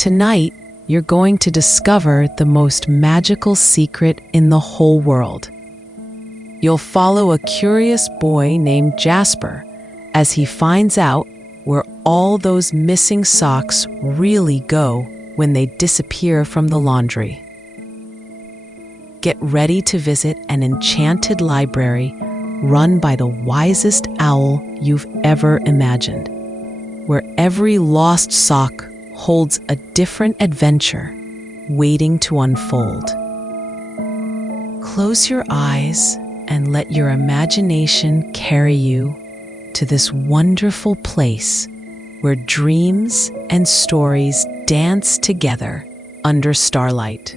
Tonight, you're going to discover the most magical secret in the whole world. You'll follow a curious boy named Jasper as he finds out where all those missing socks really go when they disappear from the laundry. Get ready to visit an enchanted library run by the wisest owl you've ever imagined, where every lost sock holds a different adventure waiting to unfold. Close your eyes and let your imagination carry you to this wonderful place where dreams and stories dance together under starlight.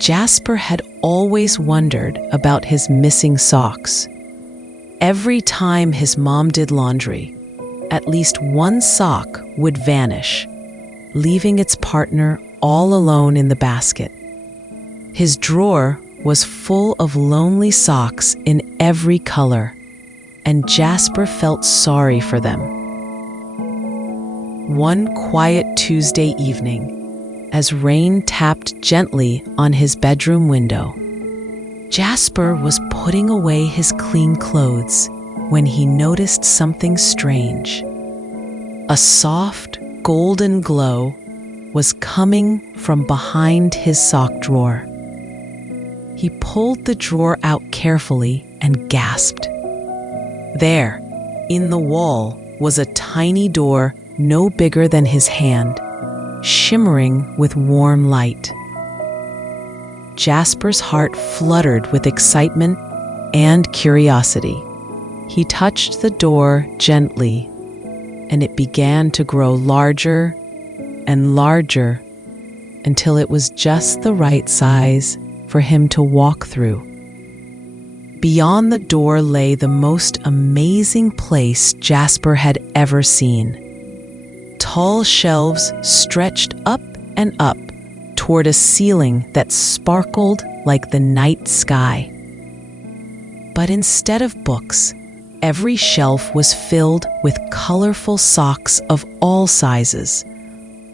Jasper had always wondered about his missing socks. Every time his mom did laundry, at least one sock would vanish, leaving its partner all alone in the basket. His drawer was full of lonely socks in every color, and Jasper felt sorry for them. One quiet Tuesday evening, as rain tapped gently on his bedroom window, Jasper was putting away his clean clothes when he noticed something strange. A soft, golden glow was coming from behind his sock drawer. He pulled the drawer out carefully and gasped. There, in the wall, was a tiny door no bigger than his hand, shimmering with warm light. Jasper's heart fluttered with excitement and curiosity. He touched the door gently, and it began to grow larger and larger until it was just the right size for him to walk through. Beyond the door lay the most amazing place Jasper had ever seen. Tall shelves stretched up and up toward a ceiling that sparkled like the night sky. But instead of books, every shelf was filled with colorful socks of all sizes,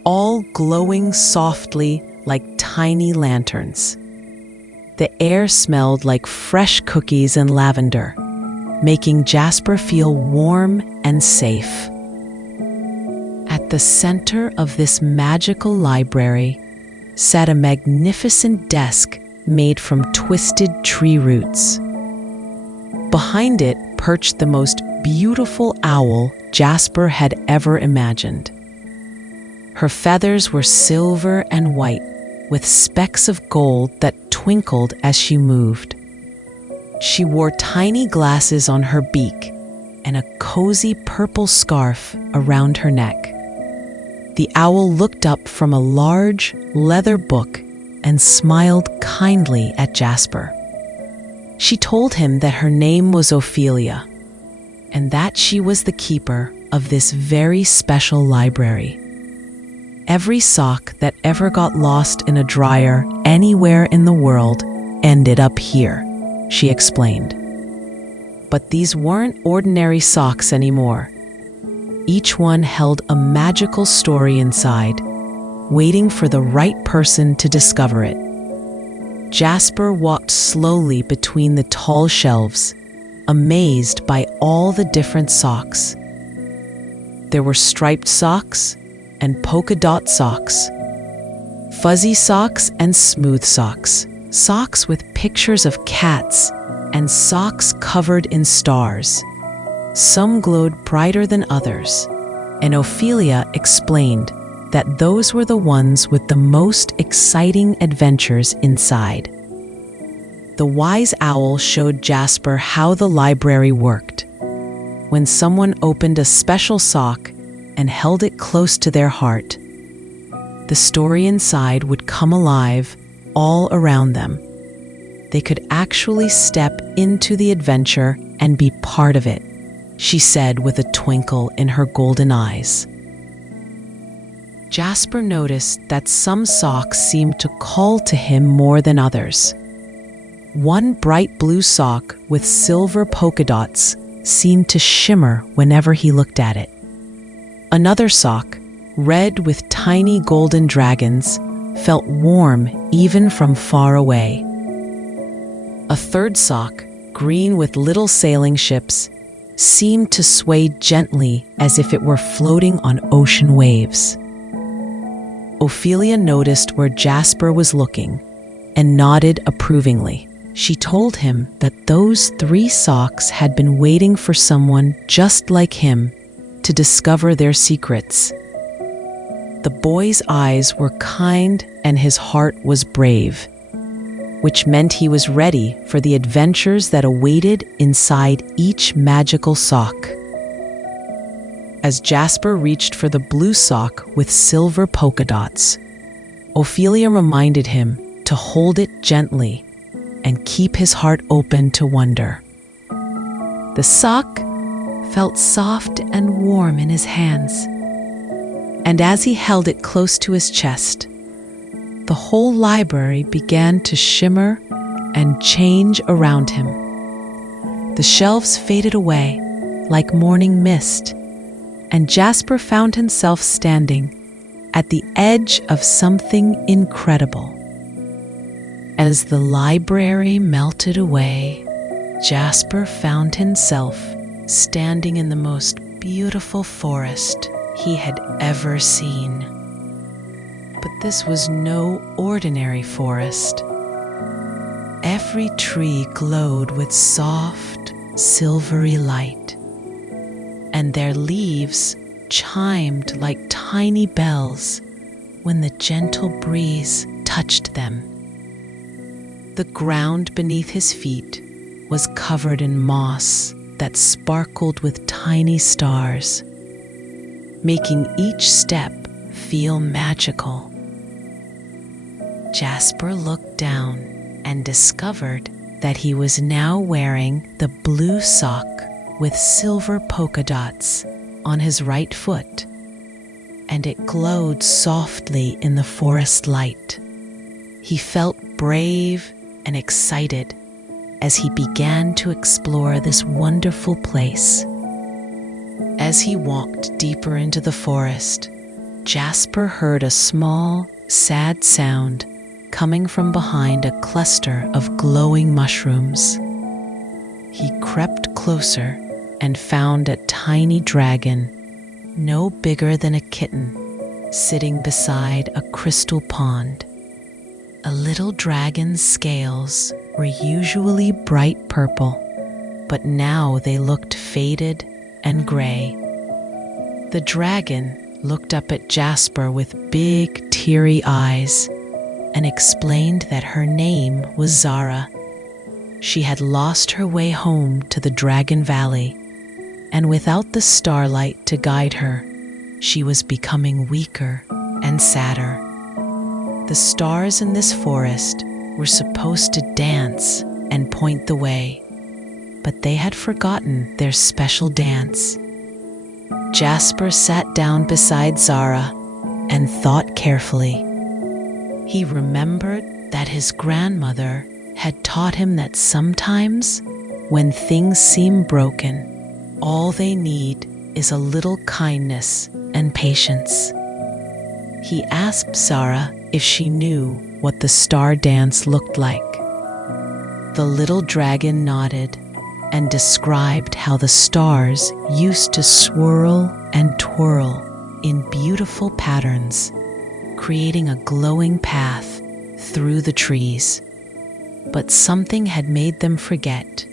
all glowing softly like tiny lanterns. The air smelled like fresh cookies and lavender, making Jasper feel warm and safe. At the center of this magical library sat a magnificent desk made from twisted tree roots. Behind it perched the most beautiful owl Jasper had ever imagined. Her feathers were silver and white, with specks of gold that twinkled as she moved. She wore tiny glasses on her beak and a cozy purple scarf around her neck. The owl looked up from a large leather book and smiled kindly at Jasper. She told him that her name was Ophelia, and that she was the keeper of this very special library. Every sock that ever got lost in a dryer anywhere in the world ended up here, she explained. But these weren't ordinary socks anymore. Each one held a magical story inside, waiting for the right person to discover it. Jasper walked slowly between the tall shelves, amazed by all the different socks. There were striped socks and polka dot socks, fuzzy socks and smooth socks, socks with pictures of cats, and socks covered in stars. Some glowed brighter than others, and Ophelia explained that those were the ones with the most exciting adventures inside. The wise owl showed Jasper how the library worked. When someone opened a special sock and held it close to their heart, the story inside would come alive all around them. They could actually step into the adventure and be part of it, she said with a twinkle in her golden eyes. Jasper noticed that some socks seemed to call to him more than others. One bright blue sock with silver polka dots seemed to shimmer whenever he looked at it. Another sock, red with tiny golden dragons, felt warm even from far away. A third sock, green with little sailing ships, seemed to sway gently as if it were floating on ocean waves. Ophelia noticed where Jasper was looking and nodded approvingly. She told him that those 3 socks had been waiting for someone just like him to discover their secrets. The boy's eyes were kind and his heart was brave, which meant he was ready for the adventures that awaited inside each magical sock. As Jasper reached for the blue sock with silver polka dots, Ophelia reminded him to hold it gently and keep his heart open to wonder. The sock felt soft and warm in his hands, and as he held it close to his chest, the whole library began to shimmer and change around him. The shelves faded away like morning mist, and Jasper found himself standing at the edge of something incredible. As the library melted away, Jasper found himself standing in the most beautiful forest he had ever seen. But this was no ordinary forest. Every tree glowed with soft, silvery light, and their leaves chimed like tiny bells when the gentle breeze touched them. The ground beneath his feet was covered in moss that sparkled with tiny stars, making each step feel magical. Jasper looked down and discovered that he was now wearing the blue sock with silver polka dots on his right foot, and it glowed softly in the forest light. He felt brave and excited as he began to explore this wonderful place. As he walked deeper into the forest, Jasper heard a small, sad sound coming from behind a cluster of glowing mushrooms. He crept closer and found a tiny dragon, no bigger than a kitten, sitting beside a crystal pond. A little dragon's scales were usually bright purple, but now they looked faded and gray. The dragon looked up at Jasper with big, teary eyes and explained that her name was Zara. She had lost her way home to the Dragon Valley, and without the starlight to guide her, she was becoming weaker and sadder. The stars in this forest were supposed to dance and point the way, but they had forgotten their special dance. Jasper sat down beside Zara and thought carefully. He remembered that his grandmother had taught him that sometimes, when things seem broken, all they need is a little kindness and patience. He asked Zara if she knew what the star dance looked like. The little dragon nodded and described how the stars used to swirl and twirl in beautiful patterns, creating a glowing path through the trees. But something had made them forget,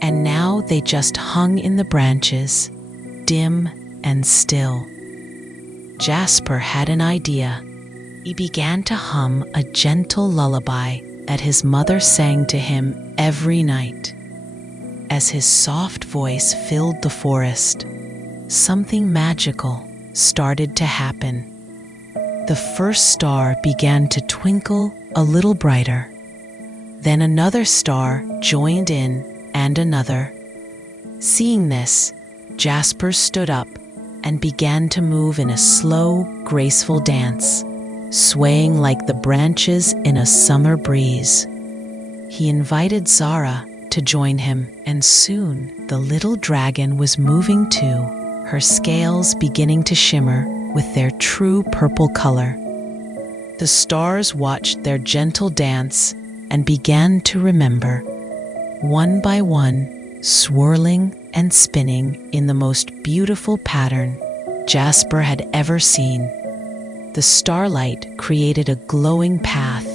and now they just hung in the branches, dim and still. Jasper had an idea. He began to hum a gentle lullaby that his mother sang to him every night. As his soft voice filled the forest, something magical started to happen. The first star began to twinkle a little brighter. Then another star joined in, and another. Seeing this, Jasper stood up and began to move in a slow, graceful dance, swaying like the branches in a summer breeze. He invited Zara to join him, and soon the little dragon was moving too, her scales beginning to shimmer with their true purple color. The stars watched their gentle dance and began to remember, one by one, swirling and spinning in the most beautiful pattern Jasper had ever seen. The starlight created a glowing path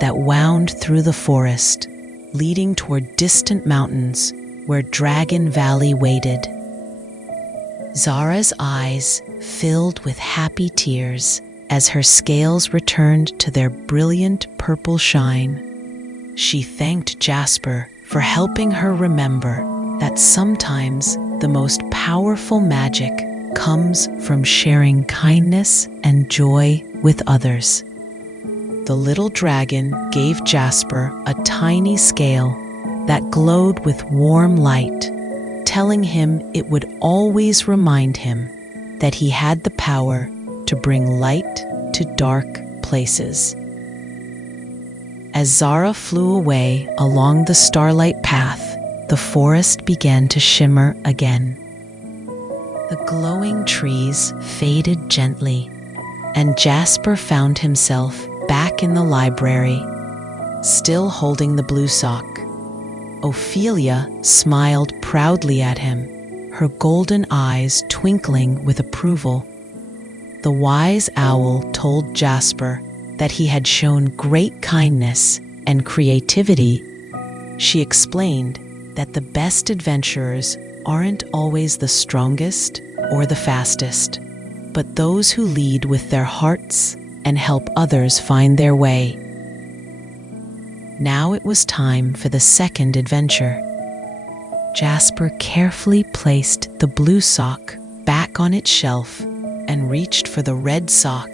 that wound through the forest, leading toward distant mountains where Dragon Valley waited. Zara's eyes filled with happy tears as her scales returned to their brilliant purple shine. She thanked Jasper for helping her remember that sometimes the most powerful magic comes from sharing kindness and joy with others. The little dragon gave Jasper a tiny scale that glowed with warm light, telling him it would always remind him that he had the power to bring light to dark places. As Zara flew away along the starlight path, the forest began to shimmer again. The glowing trees faded gently, and Jasper found himself back in the library, still holding the blue sock. Ophelia smiled proudly at him, her golden eyes twinkling with approval. The wise owl told Jasper that he had shown great kindness and creativity. She explained that the best adventurers aren't always the strongest or the fastest, but those who lead with their hearts and help others find their way. Now it was time for the second adventure. Jasper carefully placed the blue sock back on its shelf and reached for the red sock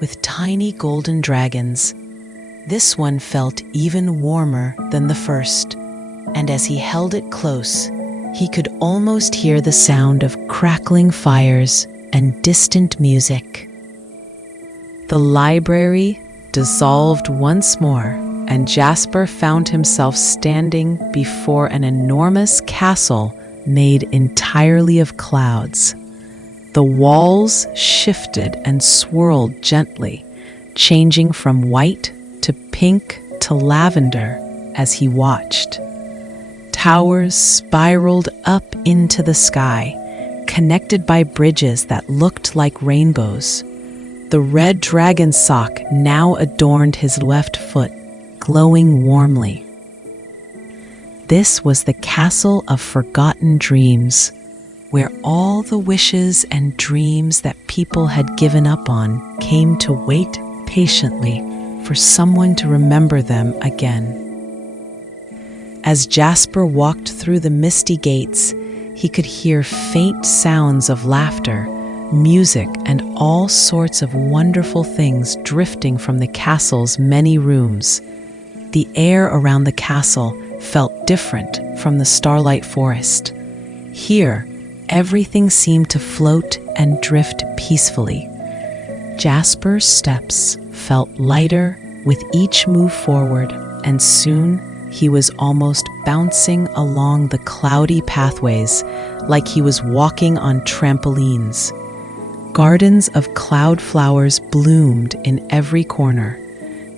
with tiny golden dragons. This one felt even warmer than the first, and as he held it close, he could almost hear the sound of crackling fires and distant music. The library dissolved once more, and Jasper found himself standing before an enormous castle made entirely of clouds. The walls shifted and swirled gently, changing from white to pink to lavender as he watched. Towers spiraled up into the sky, connected by bridges that looked like rainbows. The red dragon sock now adorned his left foot, glowing warmly. This was the castle of forgotten dreams, where all the wishes and dreams that people had given up on came to wait patiently for someone to remember them again. As Jasper walked through the misty gates, he could hear faint sounds of laughter, music, and all sorts of wonderful things drifting from the castle's many rooms. The air around the castle felt different from the starlight forest. Here, everything seemed to float and drift peacefully. Jasper's steps felt lighter with each move forward, and soon he was almost bouncing along the cloudy pathways like he was walking on trampolines. Gardens of cloud flowers bloomed in every corner,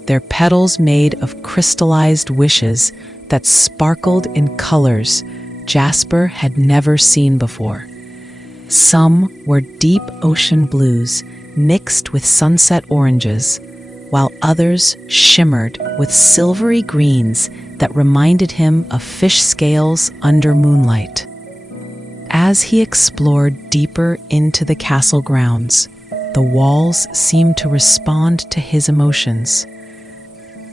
their petals made of crystallized wishes that sparkled in colors Jasper had never seen before. Some were deep ocean blues mixed with sunset oranges, while others shimmered with silvery greens that reminded him of fish scales under moonlight. As he explored deeper into the castle grounds, the walls seemed to respond to his emotions.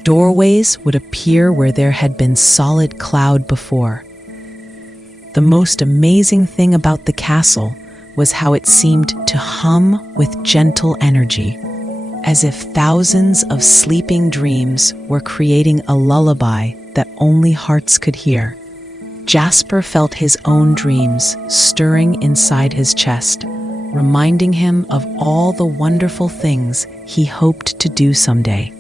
Doorways would appear where there had been solid cloud before. The most amazing thing about the castle was how it seemed to hum with gentle energy, as if thousands of sleeping dreams were creating a lullaby that only hearts could hear. Jasper felt his own dreams stirring inside his chest, reminding him of all the wonderful things he hoped to do someday.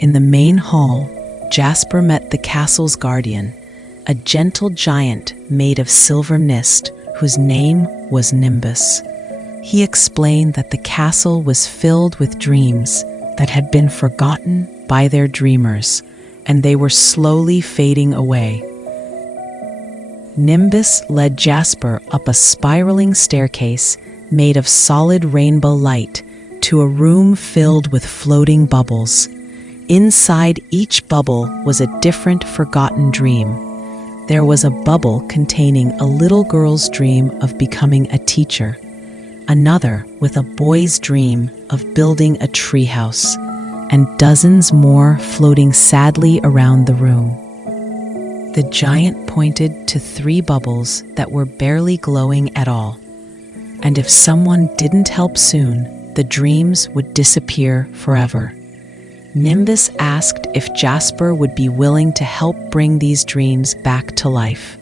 In the main hall, Jasper met the castle's guardian, a gentle giant made of silver mist whose name was Nimbus. He explained that the castle was filled with dreams that had been forgotten by their dreamers, and they were slowly fading away. Nimbus led Jasper up a spiraling staircase made of solid rainbow light to a room filled with floating bubbles. Inside each bubble was a different forgotten dream. There was a bubble containing a little girl's dream of becoming a teacher, another with a boy's dream of building a treehouse, and dozens more floating sadly around the room. The giant pointed to 3 bubbles that were barely glowing at all, and if someone didn't help soon, the dreams would disappear forever. Nimbus asked if Jasper would be willing to help bring these dreams back to life.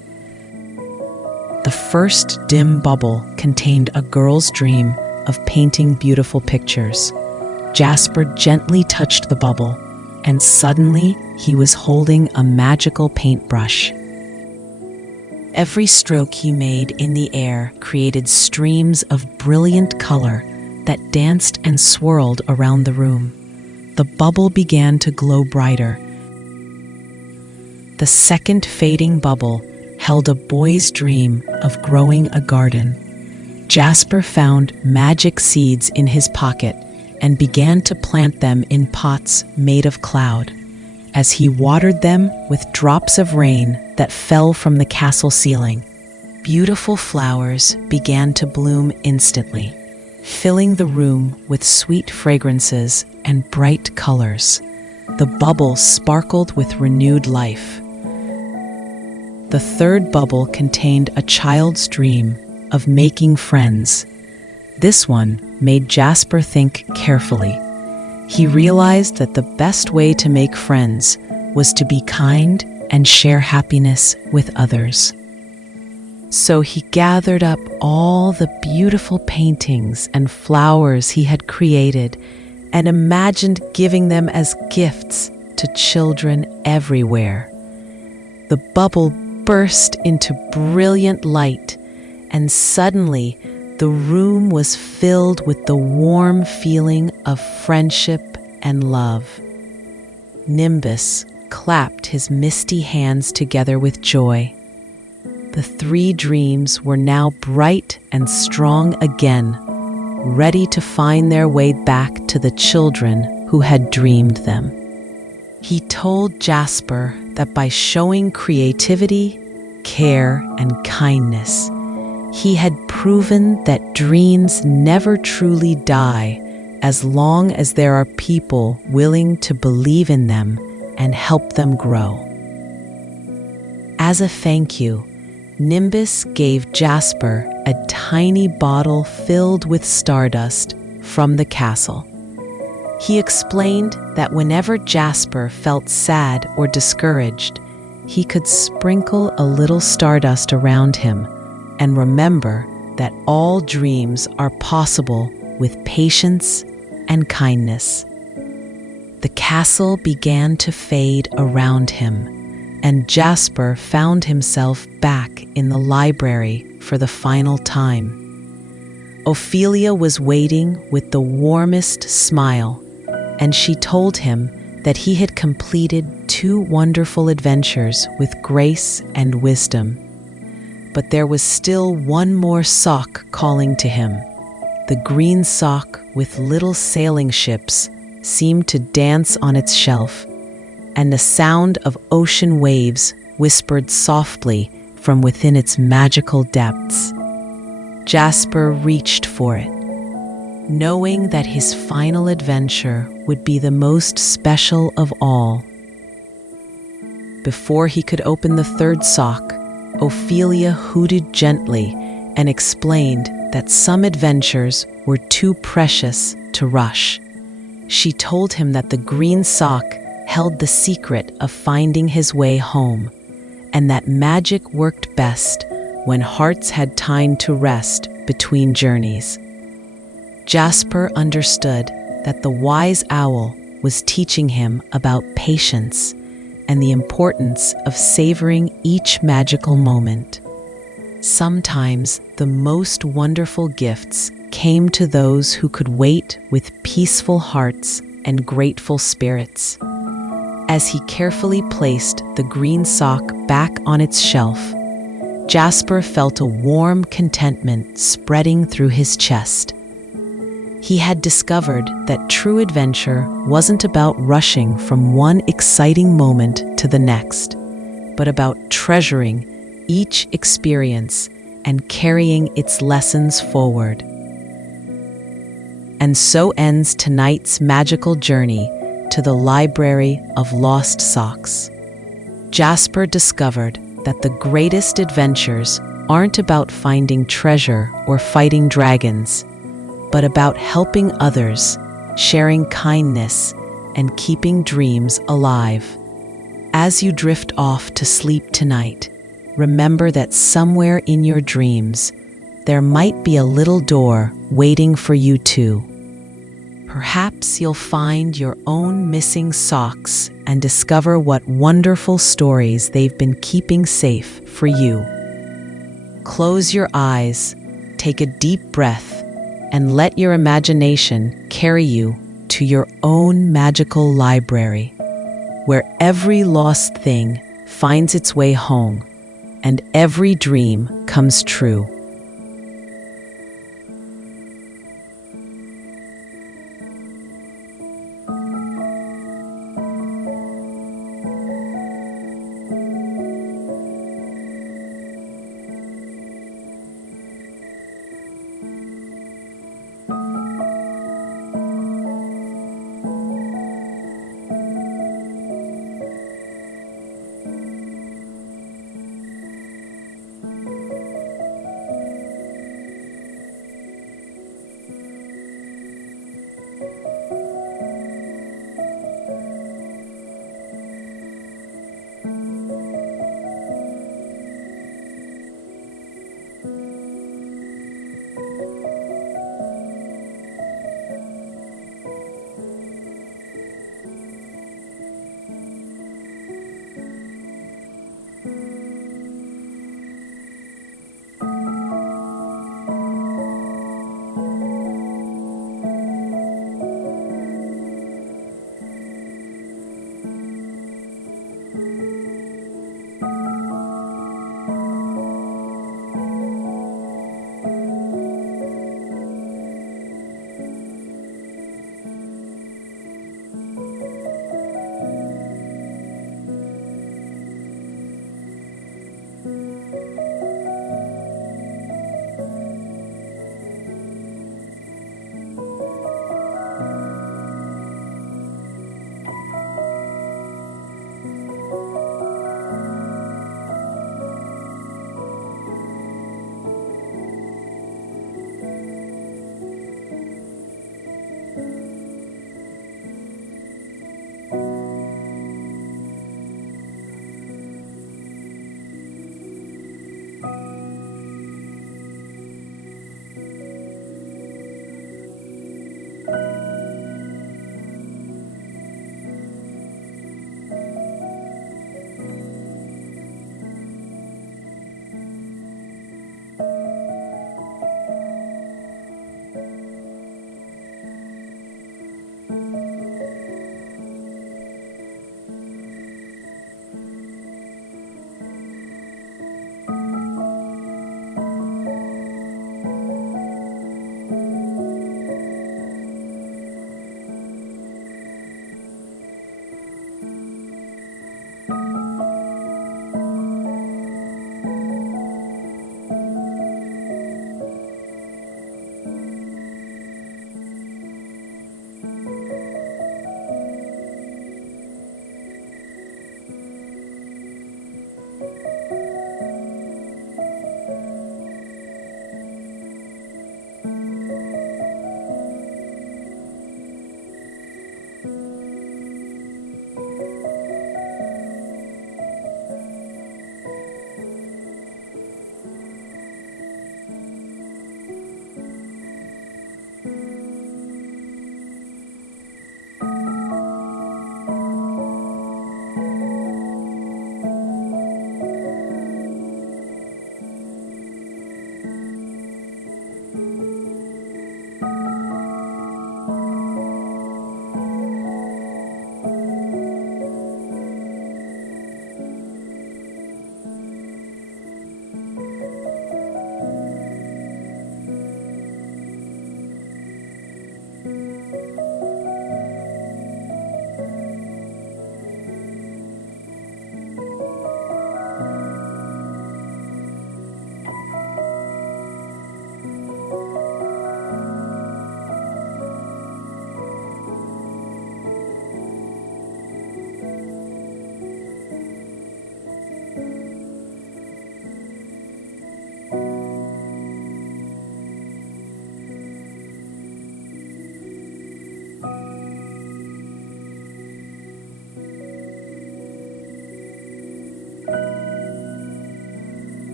The first dim bubble contained a girl's dream of painting beautiful pictures. Jasper gently touched the bubble, and suddenly he was holding a magical paintbrush. Every stroke he made in the air created streams of brilliant color that danced and swirled around the room. The bubble began to glow brighter. The second fading bubble held a boy's dream of growing a garden. Jasper found magic seeds in his pocket and began to plant them in pots made of cloud. As he watered them with drops of rain that fell from the castle ceiling, beautiful flowers began to bloom instantly, filling the room with sweet fragrances and bright colors. The bubble sparkled with renewed life. The third bubble contained a child's dream of making friends. This one made Jasper think carefully. He realized that the best way to make friends was to be kind and share happiness with others. So he gathered up all the beautiful paintings and flowers he had created and imagined giving them as gifts to children everywhere. The bubble burst into brilliant light, and suddenly the room was filled with the warm feeling of friendship and love. Nimbus clapped his misty hands together with joy. The 3 dreams were now bright and strong again, ready to find their way back to the children who had dreamed them. He told Jasper that by showing creativity, care, and kindness, he had proven that dreams never truly die as long as there are people willing to believe in them and help them grow. As a thank you, Nimbus gave Jasper a tiny bottle filled with stardust from the castle. He explained that whenever Jasper felt sad or discouraged, he could sprinkle a little stardust around him and remember that all dreams are possible with patience and kindness. The castle began to fade around him, and Jasper found himself back in the library for the final time. Ophelia was waiting with the warmest smile, and she told him that he had completed 2 wonderful adventures with grace and wisdom. But there was still one more sock calling to him. The green sock with little sailing ships seemed to dance on its shelf, and the sound of ocean waves whispered softly from within its magical depths. Jasper reached for it, knowing that his final adventure would be the most special of all. Before he could open the 3rd sock, Ophelia hooted gently and explained that some adventures were too precious to rush. She told him that the green sock held the secret of finding his way home, and that magic worked best when hearts had time to rest between journeys. Jasper understood that the wise owl was teaching him about patience, and the importance of savoring each magical moment. Sometimes the most wonderful gifts came to those who could wait with peaceful hearts and grateful spirits. As he carefully placed the green sock back on its shelf, Jasper felt a warm contentment spreading through his chest. He had discovered that true adventure wasn't about rushing from one exciting moment to the next, but about treasuring each experience and carrying its lessons forward. And so ends tonight's magical journey to the Library of Lost Socks. Jasper discovered that the greatest adventures aren't about finding treasure or fighting dragons, but about helping others, sharing kindness, and keeping dreams alive. As you drift off to sleep tonight, remember that somewhere in your dreams, there might be a little door waiting for you too. Perhaps you'll find your own missing socks and discover what wonderful stories they've been keeping safe for you. Close your eyes, take a deep breath, and let your imagination carry you to your own magical library, where every lost thing finds its way home and every dream comes true.